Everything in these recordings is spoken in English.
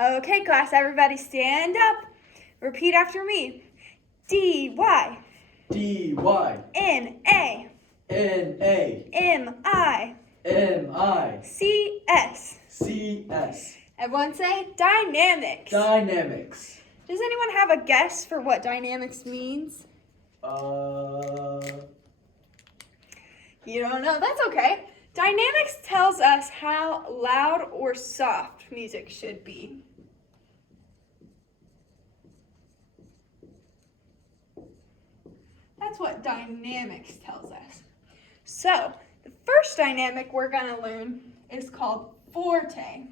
Okay, class, everybody stand up. Repeat after me. D-Y. D-Y. N-A. N-A. M-I. M-I. C-S. C-S. Everyone say dynamics. Dynamics. Does anyone have a guess for what dynamics means? You don't know? That's okay. Dynamics tells us how loud or soft music should be. That's what dynamics tells us. So, the first dynamic we're going to learn is called forte.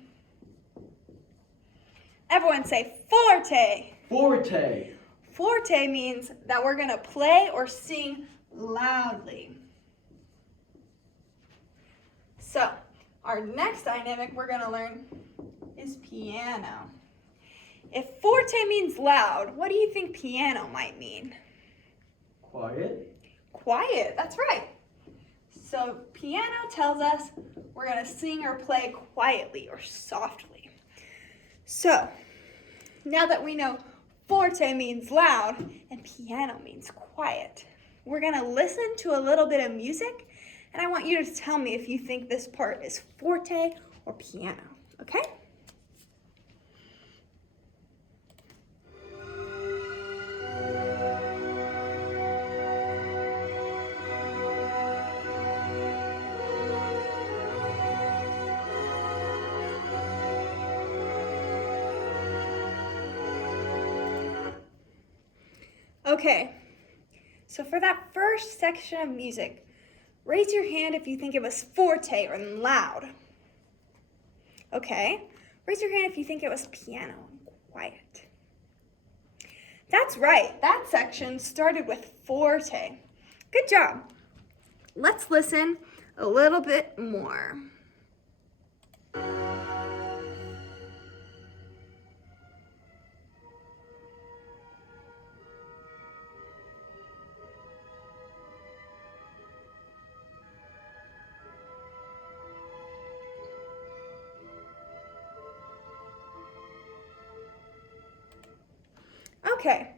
Everyone say forte. Forte. Forte means that we're going to play or sing loudly. So, our next dynamic we're going to learn is piano. If forte means loud, what do you think piano might mean? Quiet. Quiet, that's right. So, piano tells us we're going to sing or play quietly or softly. So, now that we know forte means loud and piano means quiet, we're going to listen to a little bit of music, and I want you to tell me if you think this part is forte or piano, okay? Okay, so for that first section of music, raise your hand if you think it was forte or loud. Okay, raise your hand if you think it was piano and quiet. That's right, that section started with forte. Good job. Let's listen a little bit more. Okay,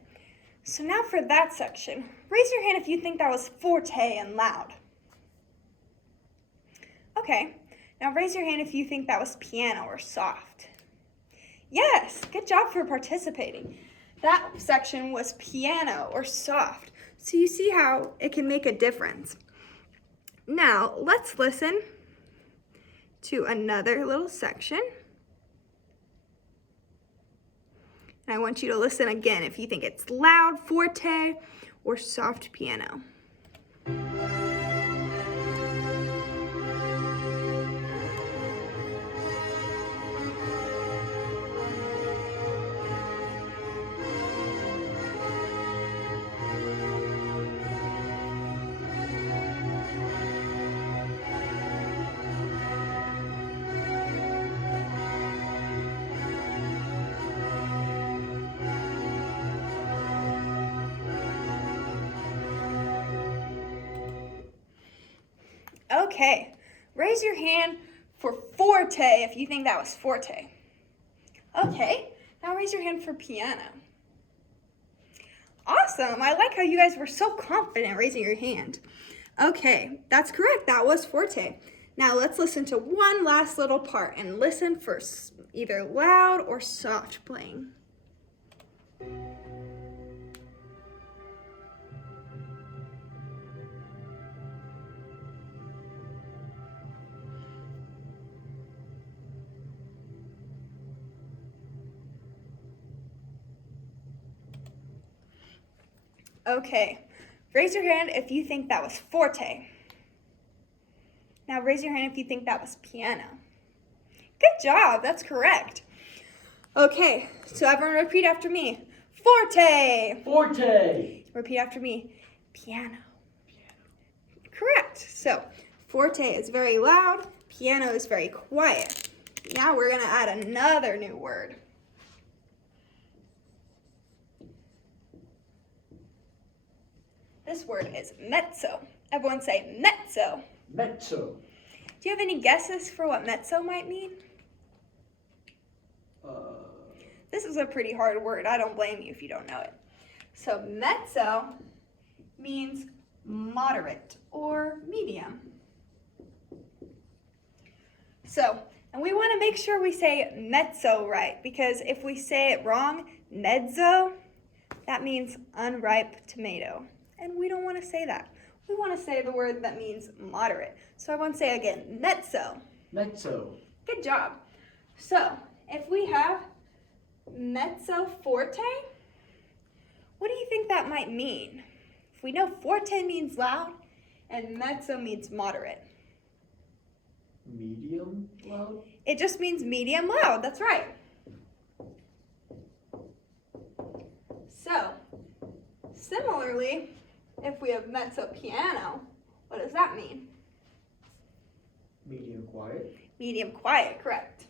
so now for that section, raise your hand if you think that was forte and loud. Okay, now raise your hand if you think that was piano or soft. Yes, good job for participating. That section was piano or soft, so you see how it can make a difference. Now, let's listen to another little section. And I want you to listen again if you think it's loud forte or soft piano. Okay, raise your hand for forte if you think that was forte. Okay, now raise your hand for piano. Awesome, I like how you guys were so confident raising your hand. Okay, that's correct, that was forte. Now let's listen to one last little part and listen for either loud or soft playing. Okay, raise your hand if you think that was forte. Now raise your hand if you think that was piano. Good job, that's correct. Okay, so everyone repeat after me. Forte. Forte. Repeat after me. Piano. Correct. So forte is very loud, piano is very quiet. Now we're going to add another new word. This word is mezzo. Everyone say mezzo. Mezzo. Do you have any guesses for what mezzo might mean? is a pretty hard word. I don't blame you if you don't know it. So mezzo means moderate or medium. So, and we want to make sure we say mezzo right, because if we say it wrong, mezzo, that means unripe tomato. And we don't want to say that. We want to say the word that means moderate. So I want to say again, mezzo. Mezzo. Good job. So, if we have mezzo forte, what do you think that might mean? If we know forte means loud and mezzo means moderate. Medium loud? It just means medium loud, that's right. So, similarly, if we have mezzo piano, what does that mean? Medium quiet? Medium quiet, correct.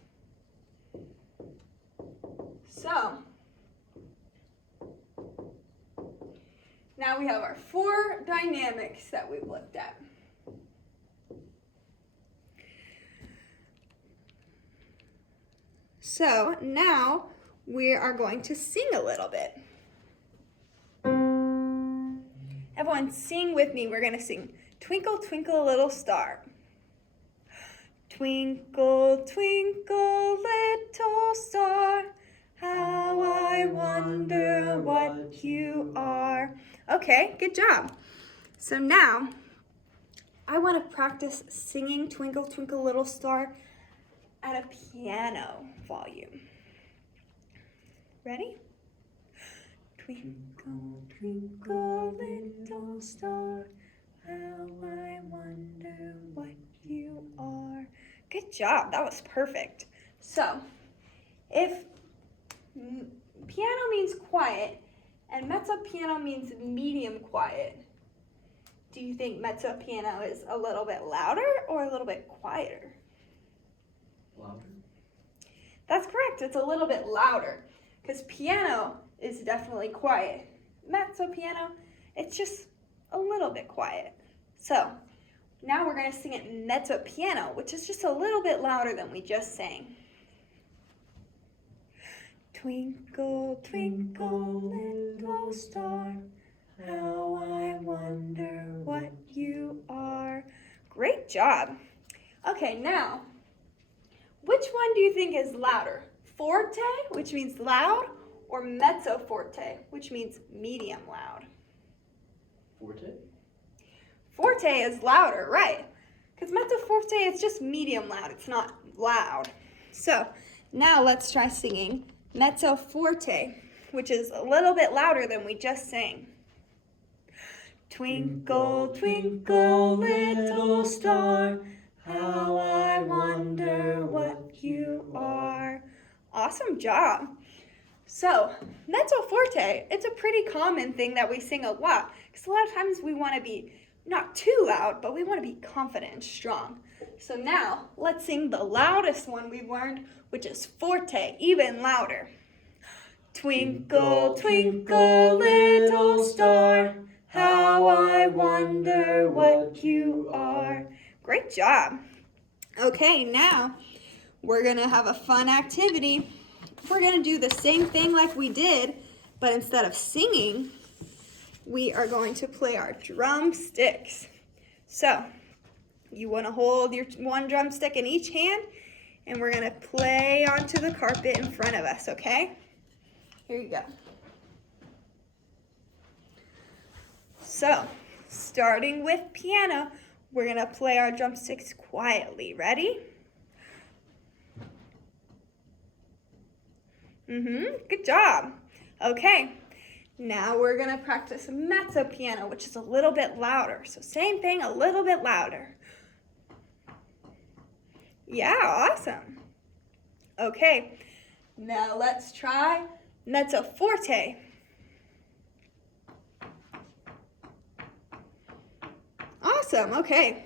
So, now we have our 4 dynamics that we've looked at. So now we are going to sing a little bit. Everyone sing with me. We're going to sing Twinkle, Twinkle, Little Star. Twinkle, twinkle, little star, how I wonder what you are. Okay, good job. So now I want to practice singing Twinkle, Twinkle, Little Star at a piano volume. Ready? Twinkle, twinkle, little star, how I wonder what you are. Good job, that was perfect. So, if piano means quiet and mezzo piano means medium quiet, do you think mezzo piano is a little bit louder or a little bit quieter? Louder? That's correct, it's a little bit louder because piano is definitely quiet. Mezzo piano, it's just a little bit quiet. So, now we're going to sing it mezzo piano, which is just a little bit louder than we just sang. Twinkle, twinkle, little star, how I wonder what you are. Great job. Okay, now, which one do you think is louder? Forte, which means loud, or mezzo forte, which means medium loud? Forte? Forte is louder, right? Because mezzo forte is just medium loud, it's not loud. So now let's try singing mezzo forte, which is a little bit louder than we just sang. Twinkle, twinkle, little star, how I wonder what you are. Awesome job. So, mezzo forte, it's a pretty common thing that we sing a lot, because a lot of times we want to be not too loud, but we want to be confident and strong. So now, let's sing the loudest one we've learned, which is forte, even louder. Twinkle, twinkle, little star, how I wonder what you are. Great job. Okay, now we're going to have a fun activity. We're going to do the same thing like we did, but instead of singing, we are going to play our drumsticks. So, you want to hold your one drumstick in each hand, and we're going to play onto the carpet in front of us, okay? Here you go. So, starting with piano, we're going to play our drumsticks quietly. Ready? Good job. Okay, now we're going to practice mezzo piano, which is a little bit louder. So same thing, a little bit louder. Yeah, awesome. Okay, now let's try mezzo forte. Awesome, okay.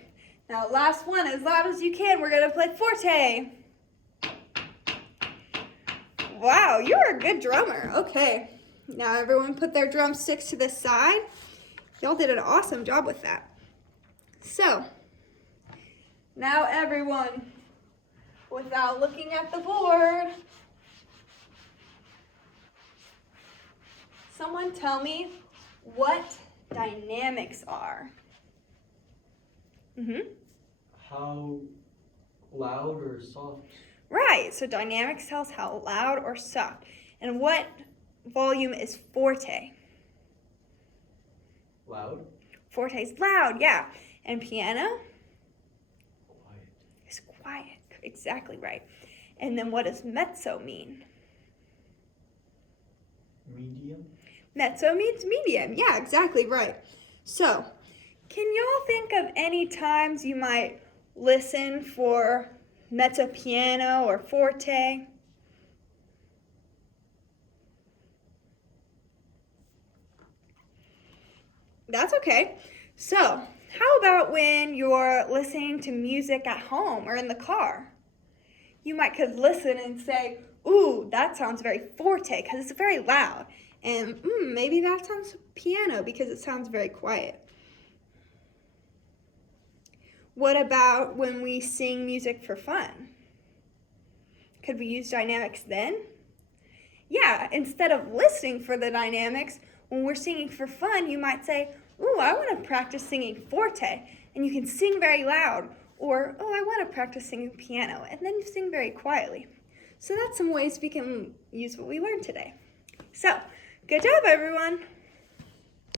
Now last one, as loud as you can, we're going to play forte. Wow, you're a good drummer. Okay, now everyone put their drumsticks to the side. Y'all did an awesome job with that. So, now everyone, without looking at the board, everyone tell me what dynamics are? How loud or soft? Right, so dynamics tells how loud or soft. And what volume is forte? Loud? Forte is loud, yeah. And piano Quiet. is quiet. Exactly right. And then what does mezzo mean? Medium? Mezzo means medium. Yeah, exactly right. So, can y'all think of any times you might listen for mezzo piano or forte? That's okay. So, how about when you're listening to music at home or in the car? You could listen and say, ooh, that sounds very forte because it's very loud. And maybe that sounds piano because it sounds very quiet. What about when we sing music for fun? Could we use dynamics then? Yeah, instead of listening for the dynamics, when we're singing for fun, you might say, ooh, I want to practice singing forte. And you can sing very loud. Or, oh, I want to practice singing piano. And then you sing very quietly. So that's some ways we can use what we learned today. So, good job, everyone.